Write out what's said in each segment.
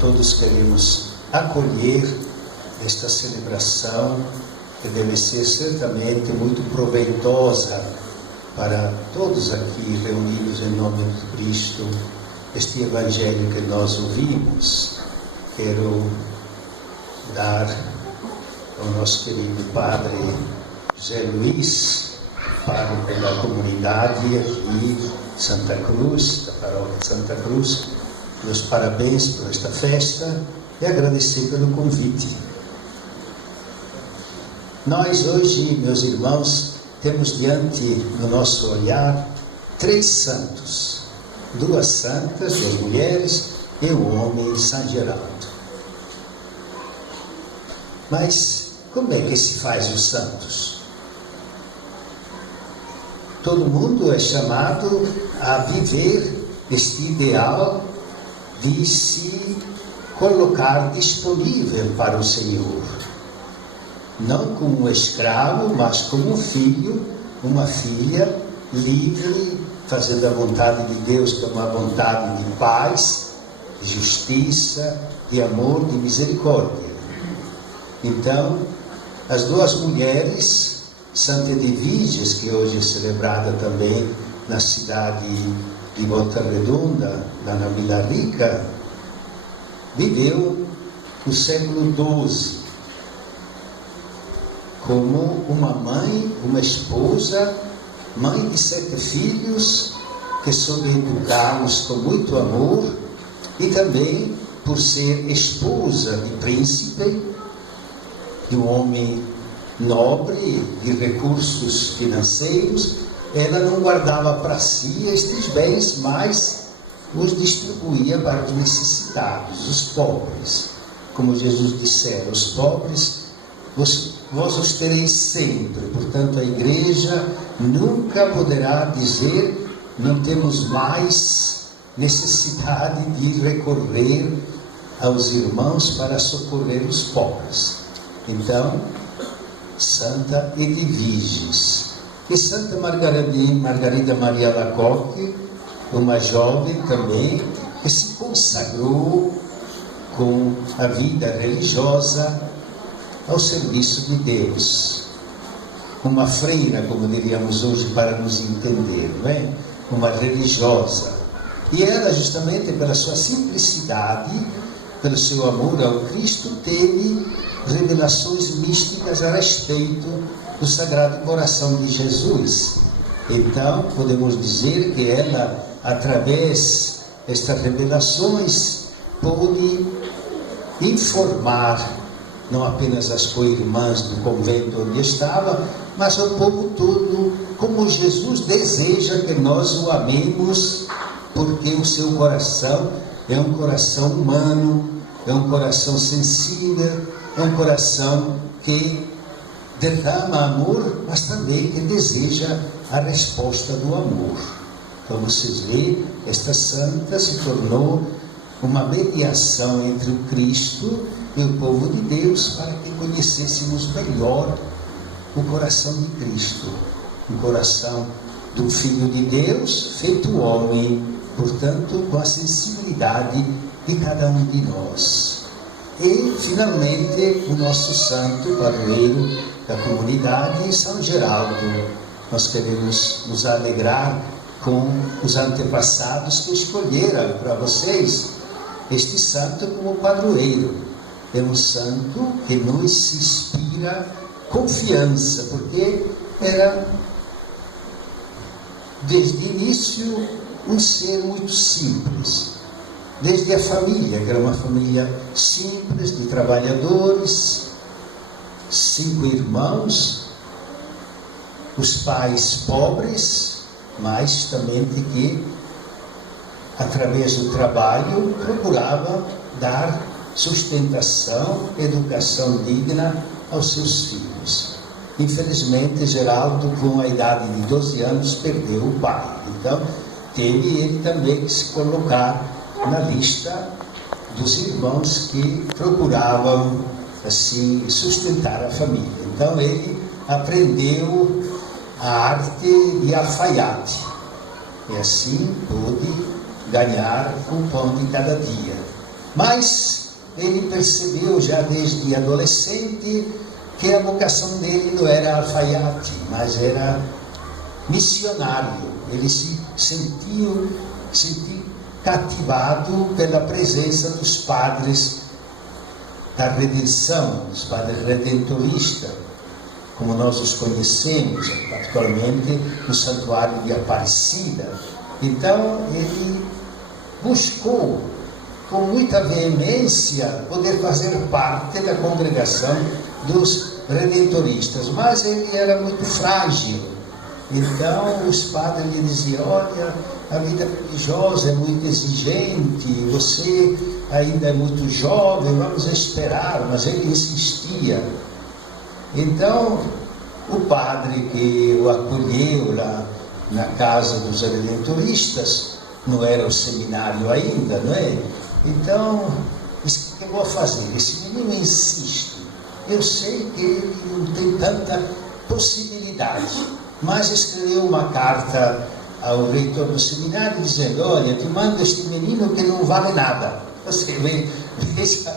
todos queremos acolher esta celebração, que deve ser certamente muito proveitosa para todos aqui reunidos em nome de Cristo. Este Evangelho que nós ouvimos, quero dar ao nosso querido Padre José Luiz, pároco da comunidade aqui Santa Cruz, da paróquia de Santa Cruz, meus parabéns por esta festa e agradecer pelo convite. Nós hoje, meus irmãos, temos diante do nosso olhar 3 santos, 2 santas, 2 mulheres e o homem São Geraldo. Mas como é que se faz os santos? Todo mundo é chamado a viver este ideal de se colocar disponível para o Senhor. Não como um escravo, mas como um filho, uma filha, livre, fazendo a vontade de Deus, que é uma vontade de paz, de justiça, de amor, de misericórdia. Então, as 2 mulheres, Santa Edviges, que hoje é celebrada também na cidade de Volta Redonda, lá na Vila Rica, viveu no século XII, como uma mãe, uma esposa, mãe de 7 filhos, que soube educá-los com muito amor, e também por ser esposa de príncipe, de um homem nobre, de recursos financeiros, ela não guardava para si estes bens, mas os distribuía para os necessitados, os pobres. Como Jesus dissera, os pobres vós os tereis sempre. Portanto, a igreja nunca poderá dizer: não temos mais necessidade de recorrer aos irmãos para socorrer os pobres. Então, Santa Edviges e Santa Margarida Maria Alacoque, uma jovem também que se consagrou com a vida religiosa ao serviço de Deus. Uma freira, como diríamos hoje, para nos entender, não é? Uma religiosa. E ela, justamente pela sua simplicidade, pelo seu amor ao Cristo, teve revelações místicas a respeito do Sagrado Coração de Jesus. Então, podemos dizer que ela, através destas revelações, pôde informar não apenas as co-irmãs do convento onde estava, mas ao povo todo, como Jesus deseja que nós o amemos, porque o seu coração é um coração humano, é um coração sensível, é um coração que derrama amor, mas também que deseja a resposta do amor. Então vocês veem, esta santa se tornou uma mediação entre o Cristo e o povo de Deus, para que conhecêssemos melhor o coração de Cristo, o coração do Filho de Deus, feito homem, portanto, com a sensibilidade de cada um de nós. E, finalmente, o nosso santo padroeiro da comunidade, São Geraldo. Nós queremos nos alegrar com os antepassados que escolheram para vocês este santo como padroeiro. É um santo que nos inspira confiança, porque era, desde o início, um ser muito simples. Desde a família, que era uma família simples, de trabalhadores, 5 irmãos, os pais pobres, mas também de que, através do trabalho, procurava dar sustentação, educação digna aos seus filhos. Infelizmente, Geraldo, com a idade de 12 anos, perdeu o pai. Então, teve ele também que se colocar na lista dos irmãos que procuravam, assim, sustentar a família. Então, ele aprendeu a arte de alfaiate e assim pôde ganhar o pão de cada dia. Mas ele percebeu já desde adolescente que a vocação dele não era alfaiate, mas era missionário. Ele se sentiu cativado pela presença dos padres da redenção, dos padres redentoristas, como nós os conhecemos, particularmente no Santuário de Aparecida. Então ele buscou com muita veemência poder fazer parte da congregação dos redentoristas, mas ele era muito frágil. Então os padres lhe diziam: olha, a vida religiosa é muito exigente, você ainda é muito jovem, vamos esperar. Mas ele insistia. Então o padre que o acolheu lá na casa dos redentoristas, não era o seminário ainda, não é? Então disse: o que eu vou fazer? Esse menino insiste, eu sei que ele não tem tanta possibilidade, mas escreveu uma carta ao reitor do seminário dizendo: olha, te mando este menino que não vale nada. Você veja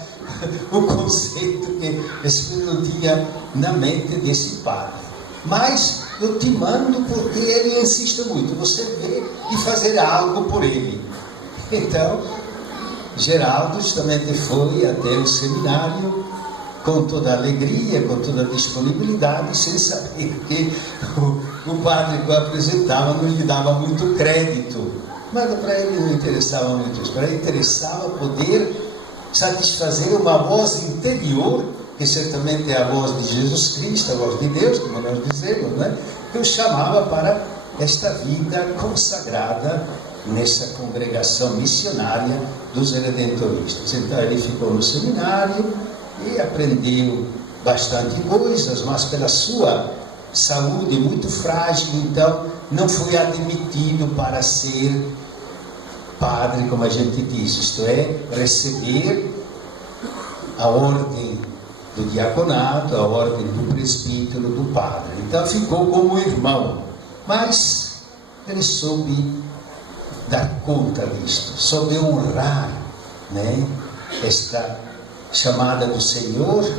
o conceito que esse menino tinha na mente desse padre. Mas eu te mando porque ele insiste muito, você vê de fazer algo por ele. Então Geraldo justamente foi até o seminário com toda a alegria, com toda a disponibilidade, sem saber que o padre que o apresentava não lhe dava muito crédito. Mas para ele não interessava muito isso. Para ele interessava poder satisfazer uma voz interior, que certamente é a voz de Jesus Cristo, a voz de Deus, como nós dizemos, né? Que o chamava para esta vida consagrada nessa congregação missionária dos redentoristas. Então ele ficou no seminário e aprendeu bastante coisas, mas pela sua saúde muito frágil, então não foi admitido para ser padre, como a gente diz, isto é, receber a ordem do diaconato, a ordem do presbítero, do padre. Então ficou como irmão, mas ele soube dar conta disto, soube honrar, né, esta chamada do Senhor,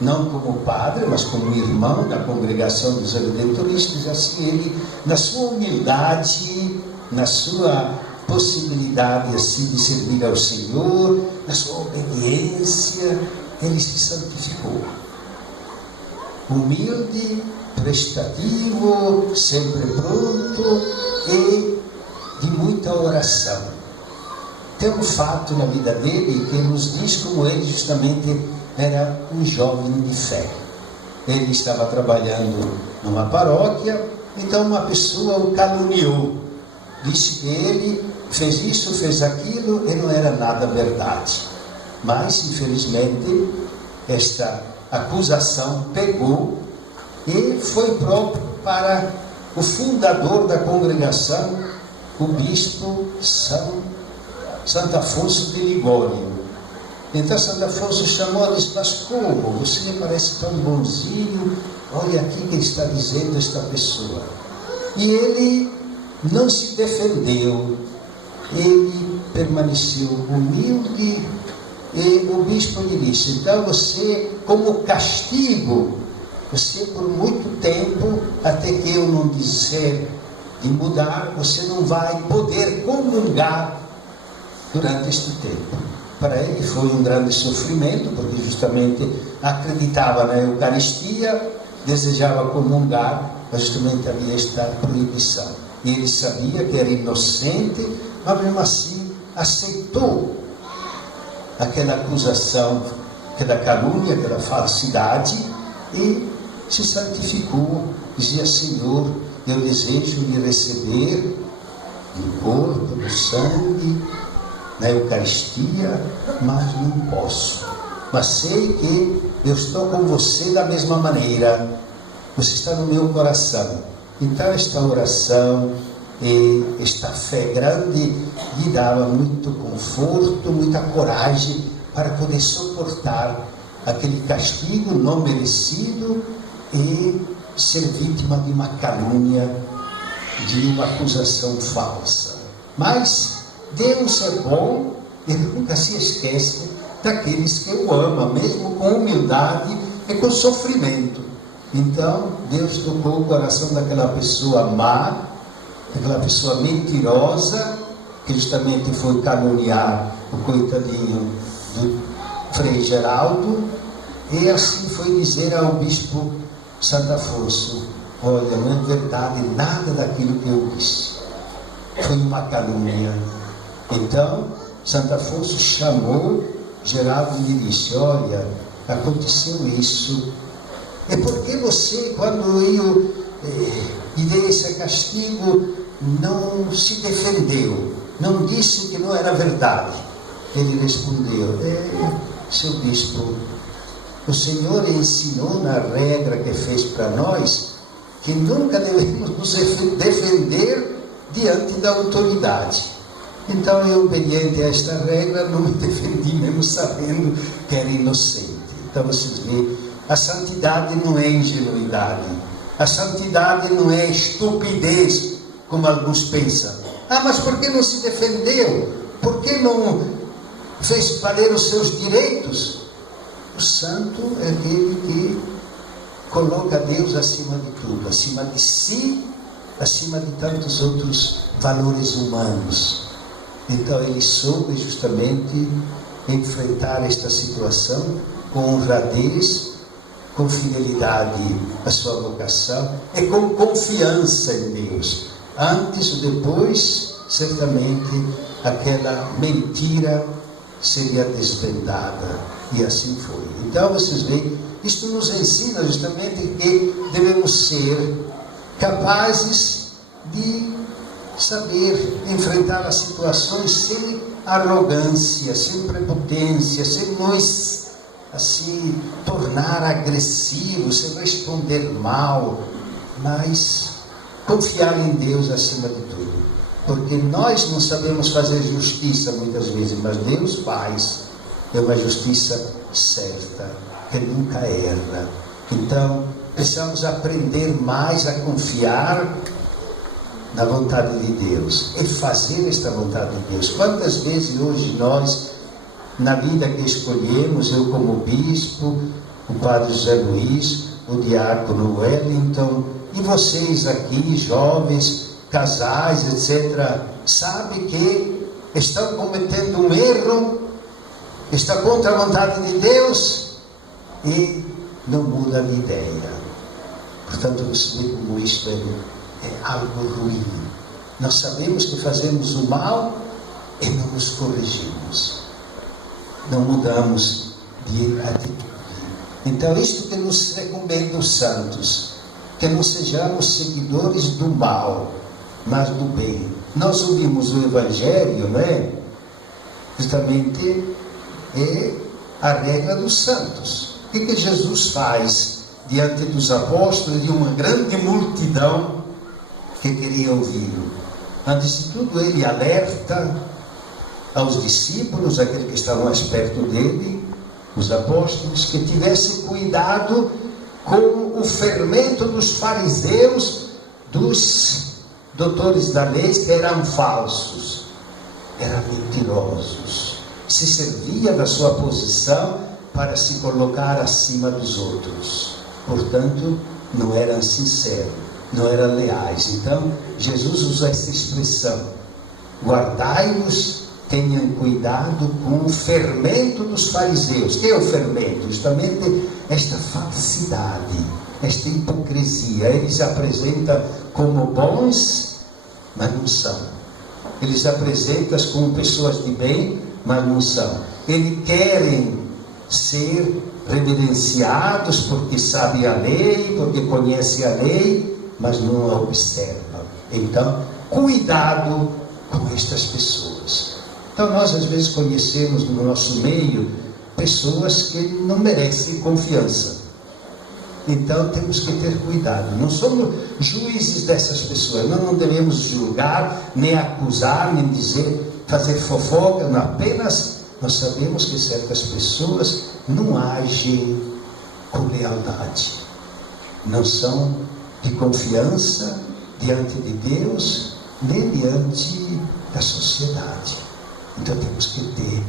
não como padre, mas como irmão da congregação dos redentoristas. Assim ele, na sua humildade, na sua possibilidade assim de servir ao Senhor, na sua obediência, ele se santificou. Humilde, prestativo, sempre pronto e de muita oração. Tem um fato na vida dele que nos diz como ele justamente era um jovem de fé. Ele estava trabalhando numa paróquia, então uma pessoa o caluniou, disse que ele fez isso, fez aquilo, e não era nada verdade. Mas, infelizmente, esta acusação pegou e foi próprio para o fundador da congregação, o bispo Santo Afonso de Ligório. Então Santo Afonso chamou e disse: mas como? Você me parece tão bonzinho, olha aqui que está dizendo esta pessoa. E ele não se defendeu, ele permaneceu humilde, e o bispo lhe disse: então você, como castigo, você por muito tempo, até que eu não disser de mudar, você não vai poder comungar durante este tempo. Para ele foi um grande sofrimento, porque justamente acreditava na Eucaristia, desejava comungar, mas justamente havia esta proibição. E ele sabia que era inocente, mas mesmo assim aceitou aquela acusação, aquela calúnia, aquela falsidade, e se santificou. Dizia: Senhor, eu desejo lhe receber no corpo, no sangue, na Eucaristia, mas não posso. Mas sei que eu estou com você da mesma maneira, você está no meu coração. Então esta oração e esta fé grande lhe dava muito conforto, muita coragem para poder suportar aquele castigo não merecido e ser vítima de uma calúnia, de uma acusação falsa. Mas Deus é bom Ele nunca se esquece daqueles que o amam, mesmo com humildade e com sofrimento. Então, Deus tocou o coração daquela pessoa má, daquela pessoa mentirosa, que justamente foi caluniar o coitadinho do Frei Geraldo, e assim foi dizer ao bispo Santo Afonso: olha, não é verdade nada daquilo que eu disse, foi uma calúnia. Então Santo Afonso chamou Geraldo e lhe disse: olha, aconteceu isso, e por que você, quando eu lhe dei esse castigo, não se defendeu, não disse que não era verdade? Ele respondeu: seu bispo, o Senhor ensinou na regra que fez para nós que nunca devemos nos defender diante da autoridade. Então eu, obediente a esta regra, não me defendi, mesmo sabendo que era inocente. Então vocês veem, a santidade não é ingenuidade, a santidade não é estupidez, como alguns pensam. Mas por que não se defendeu? Por que não fez valer os seus direitos? O santo é aquele que coloca Deus acima de tudo, acima de si, acima de tantos outros valores humanos. Então ele soube justamente enfrentar esta situação com honradez, com fidelidade à sua vocação e com confiança em Deus. Antes ou depois, certamente, aquela mentira seria desvendada, e assim foi. Então vocês veem, isto nos ensina justamente que devemos ser capazes de saber enfrentar as situações sem arrogância, sem prepotência, sem nos assim tornar agressivos, sem responder mal, mas confiar em Deus acima de tudo, porque nós não sabemos fazer justiça muitas vezes, mas Deus faz. É uma justiça certa, que nunca erra. Então precisamos aprender mais a confiar na vontade de Deus e fazer esta vontade de Deus. Quantas vezes hoje nós, na vida que escolhemos, eu como bispo, o padre José Luiz, o diácono Wellington, e vocês aqui, jovens, casais, etc., sabem que estão cometendo um erro, está contra a vontade de Deus e não muda de ideia. Portanto, você vê como isto é algo ruim. Nós sabemos que fazemos o mal e não nos corrigimos, não mudamos de atitude. Então, isto que nos recomenda os santos, que não sejamos seguidores do mal, mas do bem. Nós ouvimos o Evangelho, não é? Justamente é a regra dos santos. O que Jesus faz diante dos apóstolos, de uma grande multidão que queria ouvi-lo? Antes de tudo, ele alerta aos discípulos, aqueles que estavam mais perto dele, os apóstolos, que tivessem cuidado com o fermento dos fariseus, dos doutores da lei, que eram falsos, eram mentirosos, se servia da sua posição para se colocar acima dos outros. Portanto, não eram sinceros, não eram leais. Então, Jesus usa essa expressão: guardai-vos, tenham cuidado com o fermento dos fariseus. Que é o fermento? Justamente esta falsidade, esta hipocrisia. Eles se apresentam como bons, mas não são. Eles se apresentam como pessoas de bem, mas não são. Eles querem ser reverenciados porque sabem a lei, porque conhecem a lei, mas não a observam. Então, cuidado com estas pessoas. Então, nós às vezes conhecemos no nosso meio pessoas que não merecem confiança. Então, temos que ter cuidado. Não somos juízes dessas pessoas. Nós não devemos julgar, nem acusar, nem dizer, fazer fofoca. Não, apenas nós sabemos que certas pessoas não agem com lealdade. Não são de confiança diante de Deus, nem diante da sociedade. Então temos que ter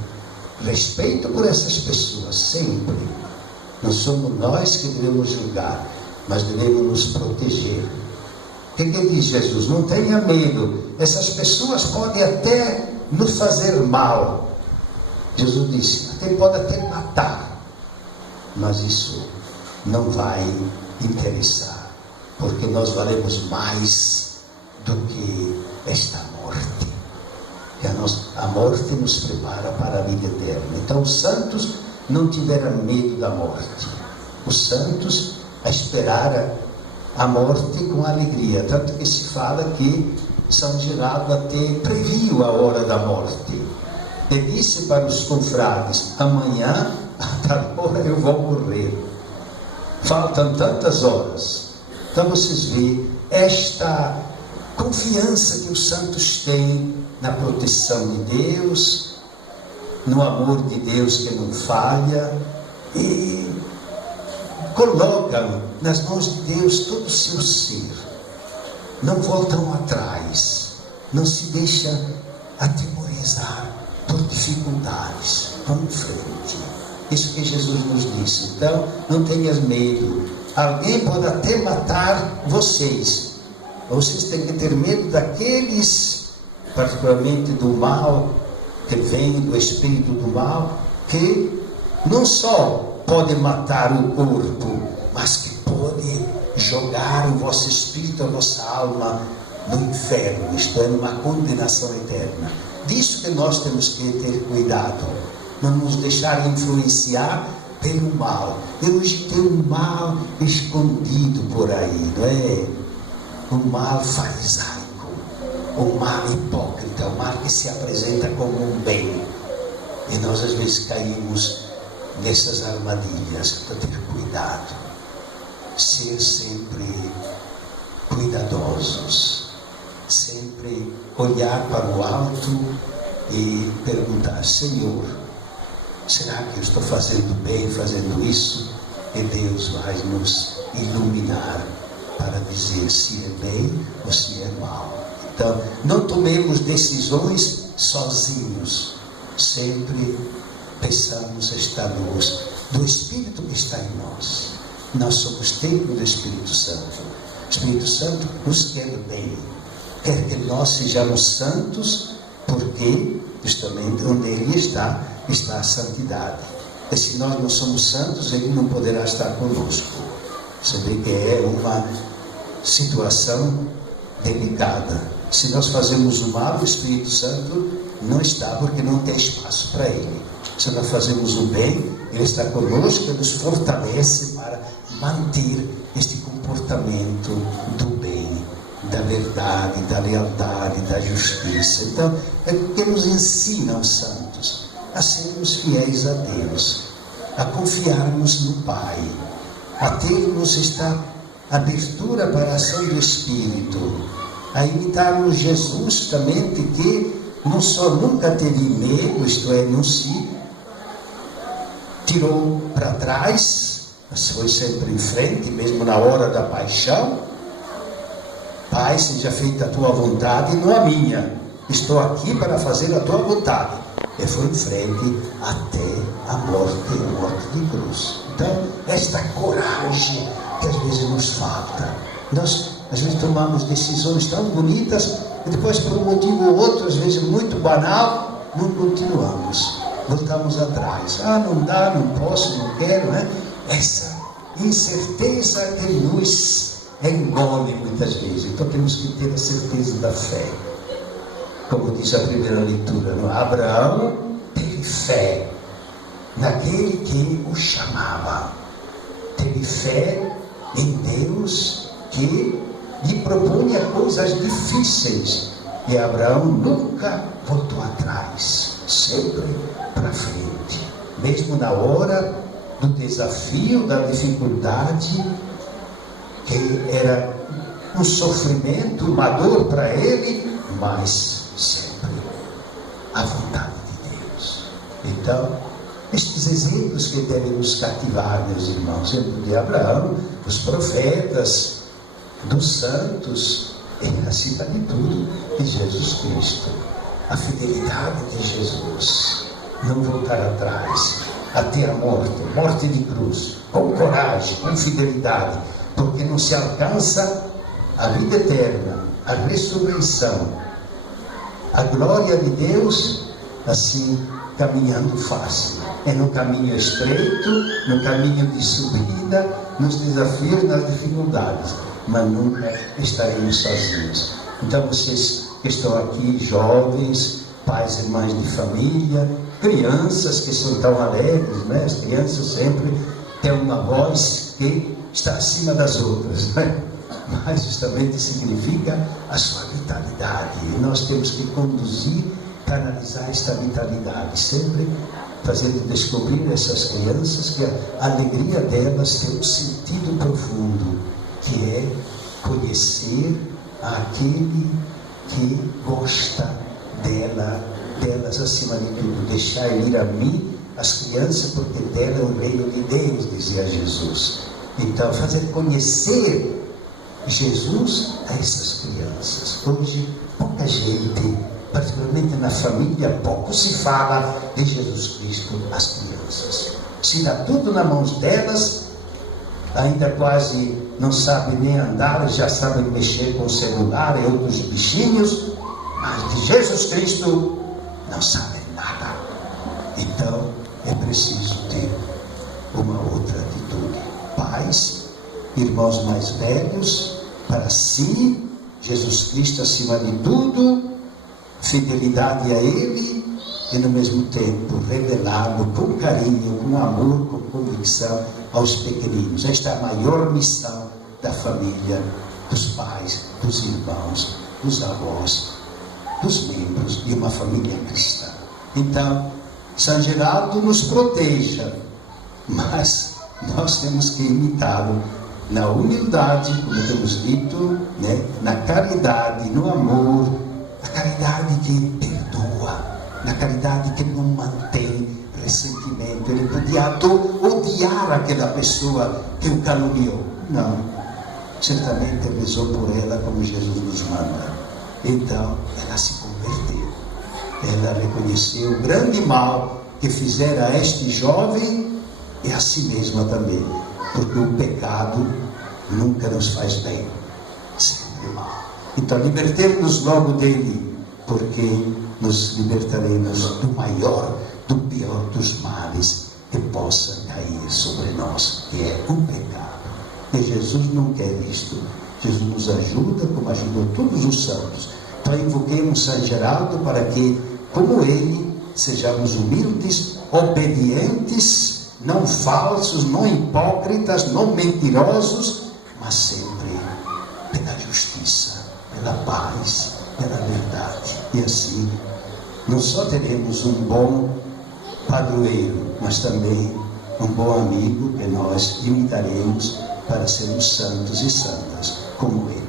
respeito por essas pessoas, sempre. Não somos nós que devemos julgar, mas devemos nos proteger. O que diz Jesus? Não tenha medo, essas pessoas podem até nos fazer mal. Jesus disse, pode até matar, mas isso não vai interessar, porque nós valemos mais do que esta morte. Que a morte nos prepara para a vida eterna. Então os santos não tiveram medo da morte. Os santos esperaram a morte com alegria, tanto que se fala que São Gerardo até previu a hora da morte. Ele disse para os confrades, amanhã, a tal hora eu vou morrer. Faltam tantas horas. Então vocês veem esta confiança que os santos têm na proteção de Deus, no amor de Deus que não falha, e colocam nas mãos de Deus todo o seu ser. Não voltam atrás, não se deixam atemorizar por dificuldades. Vão em frente. Isso que Jesus nos disse. Então, não tenhas medo. Alguém pode até matar vocês. Vocês têm que ter medo daqueles, particularmente do mal, que vem do espírito do mal, que não só pode matar o corpo, mas que pode jogar o vosso espírito, a vossa alma no inferno, isto é, numa condenação eterna. Disso que nós temos que ter cuidado, não nos deixar influenciar pelo mal. E hoje tem um mal escondido por aí, não é? O mal farisaico, o mal hipócrita, o mal que se apresenta como um bem. E nós às vezes caímos nessas armadilhas. Para ter cuidado, ser sempre cuidadosos, sempre olhar para o alto e perguntar, Senhor, será que eu estou fazendo bem, fazendo isso? E Deus vai nos iluminar para dizer se é bem ou se é mal. Então, não tomemos decisões sozinhos, sempre peçamos esta luz do Espírito que está em nós. Nós somos templo do Espírito Santo. O Espírito Santo nos quer bem, quer que nós sejamos santos, porque justamente onde Ele está a santidade. E se nós não somos santos, Ele não poderá estar conosco. Você vê que é uma situação delicada. Se nós fazemos o mal, o Espírito Santo não está, porque não tem espaço para Ele. Se nós fazemos o bem, Ele está conosco e nos fortalece para manter este comportamento do bem, da verdade, da lealdade, da justiça. Então, é porque nos ensinam os santos a sermos fiéis a Deus, a confiarmos no Pai, a termos esta abertura para a ação do Espírito, a imitarmos Jesus justamente, que não só nunca teve medo, isto é, não se tirou para trás, mas foi sempre em frente, mesmo na hora da paixão. Pai, seja feita a tua vontade e não a minha. Estou aqui para fazer a tua vontade. E foi em frente até a morte de cruz. Então, esta coragem que às vezes nos falta. Nós, às vezes, tomamos decisões tão bonitas e depois, por um motivo ou outro, às vezes muito banal, não continuamos. Voltamos atrás. Não dá, não posso, não quero, né? Essa incerteza que nos engole muitas vezes. Então temos que ter a certeza da fé. Como diz a primeira leitura, não? Abraão teve fé naquele que o chamava. Teve fé em Deus que lhe propunha coisas difíceis. E Abraão nunca voltou atrás, sempre para frente. Mesmo na hora do desafio, da dificuldade, que era um sofrimento, uma dor para ele, mas sempre a vontade de Deus. Então, estes exemplos que devem nos cativar, meus irmãos, de Abraão, dos profetas, dos santos, e acima de tudo, de Jesus Cristo. a fidelidade de Jesus, não voltar atrás, até a morte de cruz, com coragem, com fidelidade, porque não se alcança a vida eterna, a ressurreição, a glória de Deus, assim, caminhando fácil. É no caminho estreito, no caminho de subida, nos desafios, nas dificuldades, mas nunca estaremos sozinhos. Então vocês que estão aqui, jovens, pais e mães de família, crianças que são tão alegres, né? As crianças sempre têm uma voz que está acima das outras, né? Mas justamente significa a sua vitalidade, e nós temos que conduzir, canalizar esta vitalidade, sempre fazendo descobrir essas crianças que a alegria delas tem um sentido profundo, que é conhecer aquele que gosta delas acima de tudo. Deixar ir a mim as crianças, porque dela é o reino de Deus, dizia Jesus. Então, fazer conhecer Jesus a essas crianças. Hoje, pouca gente, particularmente na família, pouco se fala de Jesus Cristo às crianças. Se dá tudo nas mãos delas, ainda quase não sabem nem andar, já sabem mexer com o celular e outros bichinhos, mas de Jesus Cristo não sabem nada. Então é preciso ter uma outra atitude. Pais, irmãos mais velhos, para si, Jesus Cristo acima de tudo, fidelidade a Ele, e no mesmo tempo revelá-lo com carinho, com amor, com convicção aos pequeninos. Esta é a maior missão da família, dos pais, dos irmãos, dos avós, dos membros de uma família cristã. Então, São Geraldo nos proteja, mas nós temos que imitá-lo na humildade, como temos dito, né? Na caridade, no amor, na caridade que perdoa, na caridade que não mantém ressentimento. Ele podia odiar aquela pessoa que o caluniou. Não, certamente rezou por ela como Jesus nos manda. Então ela se converteu, ela reconheceu o grande mal que fizera a este jovem e a si mesma também, porque o pecado nunca nos faz bem, sempre mal. Então libertemos-nos logo dele, porque nos libertaremos do maior, do pior dos males que possa cair sobre nós, que é o pecado. E Jesus não quer isto. Jesus nos ajuda, como ajudou todos os santos. Então invoquemos São Geraldo para que, como ele, sejamos humildes, obedientes, não falsos, não hipócritas, não mentirosos, mas sempre pela justiça, pela paz, pela verdade. E assim, não só teremos um bom padroeiro, mas também um bom amigo que nós imitaremos para sermos santos e santas como ele.